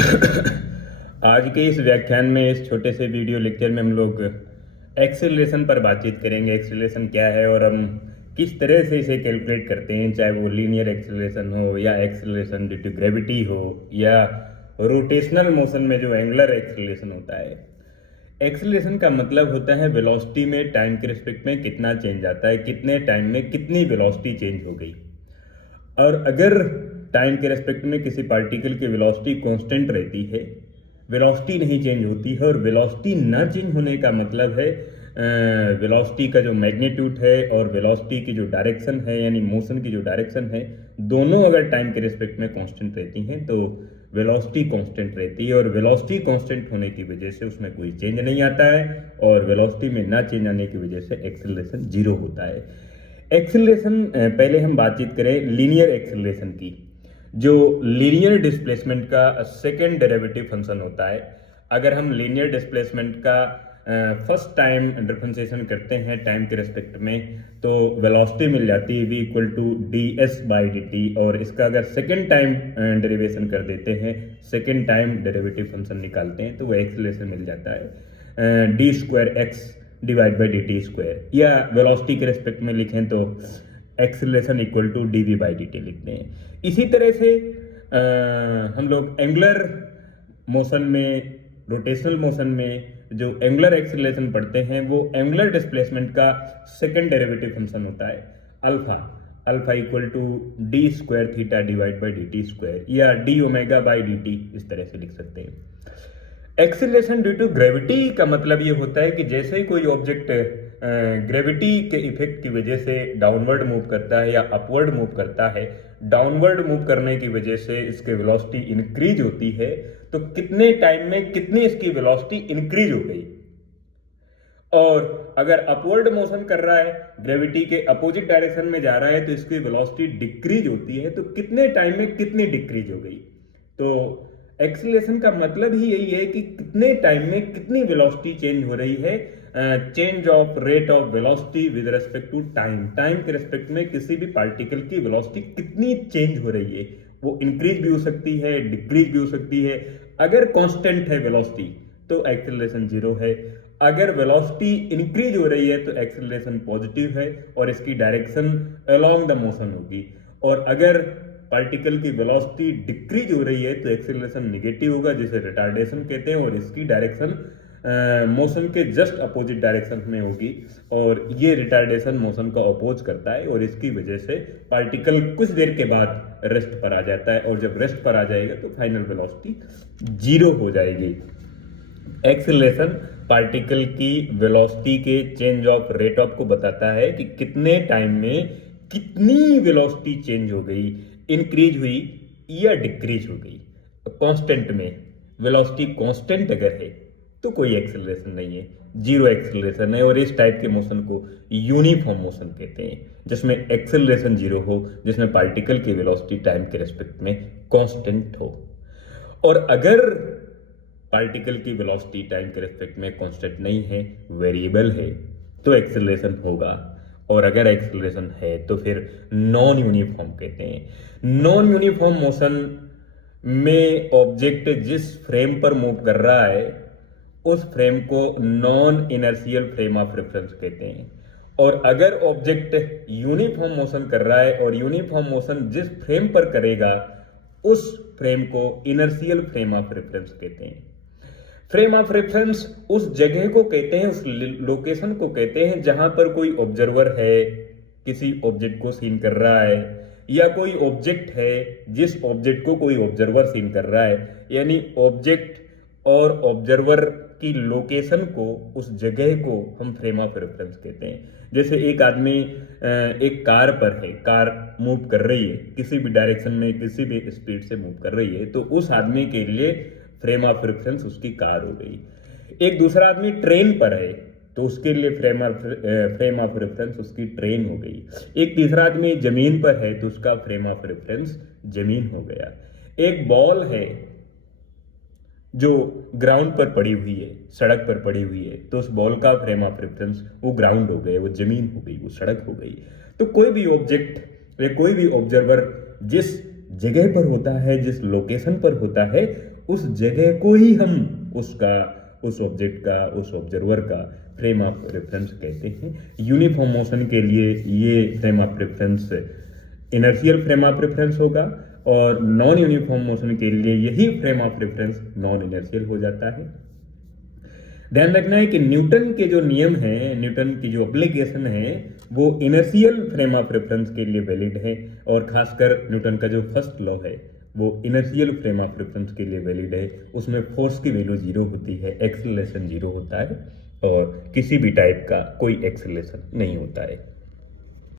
आज के इस व्याख्यान में इस छोटे से वीडियो लेक्चर में हम लोग एक्सेलरेशन पर बातचीत करेंगे। एक्सेलरेशन क्या है और हम किस तरह से इसे कैलकुलेट करते हैं, चाहे वो लीनियर एक्सेलरेशन हो या एक्सेलरेशन ड्यू टू ग्रेविटी हो या रोटेशनल मोशन में जो एंगुलर एक्सेलरेशन होता है। एक्सेलरेशन का मतलब होता है वेलोसिटी में टाइम के रिस्पेक्ट में कितना चेंज आता है, कितने टाइम में कितनी वेलोसिटी चेंज हो गई। और अगर टाइम के रेस्पेक्ट में किसी पार्टिकल की वेलोसिटी कांस्टेंट रहती है, वेलोसिटी नहीं चेंज होती है, और वेलोसिटी ना चेंज होने का मतलब है वेलोसिटी का जो मैग्नीट्यूड है और वेलोसिटी की जो डायरेक्शन है, यानी मोशन की जो डायरेक्शन है, दोनों अगर टाइम के रिस्पेक्ट में कांस्टेंट रहती हैं तो वेलोसिटी कांस्टेंट रहती है। और वेलोसिटी कांस्टेंट होने की वजह से उसमें कोई चेंज नहीं आता है, और वेलोसिटी में ना चेंज आने की वजह से एक्सेलरेशन जीरो होता है। एक्सेलरेशन पहले हम बातचीत करें लीनियर एक्सेलरेशन की, जो लीनियर डिस्प्लेसमेंट का सेकेंड डेरिवेटिव फंक्शन होता है। अगर हम लीनियर डिस्प्लेसमेंट का फर्स्ट टाइम डिफरेंशिएशन करते हैं टाइम के रेस्पेक्ट में, तो वेलोसिटी मिल जाती है v equal to D S by D T. और इसका अगर सेकेंड टाइम डेरिवेशन कर देते हैं, सेकेंड टाइम डेरिवेटिव फंक्शन निकालते हैं, तो वो एक्सेलरेशन मिल जाता है D square X divide by D T square, या वेलोसिटी के रेस्पेक्ट में लिखें तो acceleration equal to D V by D T लिखते हैं। इसी तरह से हम लोग एंगुलर मोशन में, रोटेशनल मोशन में जो एंगुलर एक्सेलरेशन पढ़ते हैं, वो एंगुलर डिस्प्लेसमेंट का सेकंड डेरिवेटिव फंक्शन होता है alpha. Alpha equal to D square theta divide by D T square, या D omega by D T, इस तरह से लिख सकते हैं। एक्सेलरेशन ड्यू टू ग्रेविटी का मतलब ये होता है कि जैसे ही कोई ऑब्जेक्ट ग्रेविटी के इफेक्ट की वजह से डाउनवर्ड मूव करता है या अपवर्ड मूव करता है, डाउनवर्ड मूव करने की वजह से इसके वेलोसिटी इंक्रीज होती है, तो कितने टाइम में कितनी इसकी वेलोसिटी इंक्रीज हो गई। और अगर अपवर्ड मोशन कर रहा है, ग्रेविटी के अपोजिट डायरेक्शन में जा रहा है, तो इसकी वेलोसिटी डिक्रीज होती है, तो कितने टाइम में कितनी डिक्रीज हो गई। तो एक्सेलरेशन का मतलब ही यही है कि कितने टाइम में कितनी वेलोसिटी चेंज हो रही है, change of rate of velocity with respect to time. Time के रिस्पेक्ट में किसी भी पार्टिकल की वेलोसिटी कितनी चेंज हो रही है, वो इंक्रीज भी हो सकती है, डिक्रीज भी हो सकती है। अगर कांस्टेंट है वेलोसिटी तो एक्सेलरेशन जीरो है, अगर वेलोसिटी इंक्रीज हो रही है तो एक्सेलरेशन पॉजिटिव है और इसकी डायरेक्शन अलोंग द मोशन होगी। और अगर पार्टिकल की वेलोसिटी डिक्रीज हो रही है तो एक्सेलरेशन नेगेटिव होगा, जिसे रिटार्डेशन कहते हैं, और इसकी डायरेक्शन मोशन के जस्ट अपोजिट डायरेक्शन में होगी। और ये रिटार्डेशन मोशन का अपोज करता है, और इसकी वजह से पार्टिकल कुछ देर के बाद रेस्ट पर आ जाता है, और जब रेस्ट पर आ जाएगा तो फाइनल वेलोसिटी जीरो हो जाएगी। एक्सेलरेशन पार्टिकल की वेलोसिटी के चेंज ऑफ रेट ऑफ को बताता है कि कितने टाइम में कितनी वेलोसिटी चेंज हो गई, इंक्रीज हुई या डिक्रीज हो गई। कांस्टेंट में वेलोसिटी कांस्टेंट अगर है तो कोई एक्सेलरेशन नहीं है, जीरो एक्सेलरेशन है। और इस टाइप के मोशन को यूनिफॉर्म मोशन कहते हैं, जिसमें एक्सेलरेशन जीरो हो, जिसमें पार्टिकल की वेलोसिटी टाइम के रेस्पेक्ट में कांस्टेंट हो। और अगर पार्टिकल की वेलोसिटी टाइम के रेस्पेक्ट में कांस्टेंट नहीं है, वेरिएबल है, तो एक्सेलरेशन होगा। और अगर एक्सेलरेशन है तो फिर नॉन यूनिफॉर्म कहते हैं। नॉन यूनिफॉर्म मोशन में ऑब्जेक्ट जिस फ्रेम पर मूव कर रहा है उस फ्रेम को non inertial frame of reference कहते हैं। और अगर ऑब्जेक्ट यूनिफॉर्म मोशन कर रहा है और यूनिफॉर्म मोशन जिस फ्रेम पर करेगा उस फ्रेम को इनर्शियल फ्रेम ऑफ रेफरेंस कहते हैं। फ्रेम ऑफ रेफरेंस उस जगह को कहते हैं, उस लोकेशन को कहते हैं जहां पर कोई ऑब्जर्वर है, किसी ऑब्जेक्ट को सीन कर रहा है, या कोई ऑब्जेक्ट है जिस ऑब्जेक्ट को कोई ऑब्जर्वर सीन कर रहा है। यानी ऑब्जेक्ट और ऑब्जर्वर की लोकेशन को, उस जगह को हम फ्रेम ऑफ रेफरेंस कहते हैं। जैसे एक आदमी एक कार पर है, कार मूव कर रही है, किसी भी डायरेक्शन में किसी भी स्पीड से मूव कर रही है, तो उस आदमी के लिए फ्रेम ऑफ रेफरेंस उसकी कार हो गई। एक दूसरा आदमी ट्रेन पर है तो उसके लिए फ्रेम ऑफ रेफरेंस उसकी ट्रेन हो गई। एक तीसरा आदमी जमीन पर है तो उसका फ्रेम ऑफ रेफरेंस जमीन हो गया। एक बॉल है जो ग्राउंड पर पड़ी हुई है, सड़क पर पड़ी हुई है, तो उस बॉल का फ्रेम ऑफ रेफरेंस वो ग्राउंड हो गए, वो जमीन हो गई, वो सड़क हो गई। तो कोई भी ऑब्जेक्ट या कोई भी ऑब्जर्वर जिस जगह पर होता है, जिस लोकेशन पर होता है, उस जगह को ही हम उसका, उस ऑब्जेक्ट का, उस ऑब्जर्वर का फ्रेम ऑफ रेफरेंस कहते हैं। यूनिफॉर्म मोशन के लिए ये frame of reference inertial frame of reference होगा, और नॉन यूनिफॉर्म मोशन के लिए यही frame of reference non inertial हो जाता है। ध्यान रखना है कि न्यूटन के जो नियम हैं, न्यूटन की जो एप्लीकेशन है, वो इनर्शियल फ्रेम ऑफ रेफरेंस के लिए वैलिड है, और खासकर न्यूटन का जो फर्स्ट लॉ है वो इनर्शियल फ्रेम ऑफ रेफरेंस के लिए वैलिड है। उसमें फोर्स की वैल्यू 0 होती है, एक्सेलरेशन 0 होता है, और किसी भी टाइप का कोई एक्सेलरेशन नहीं होता है।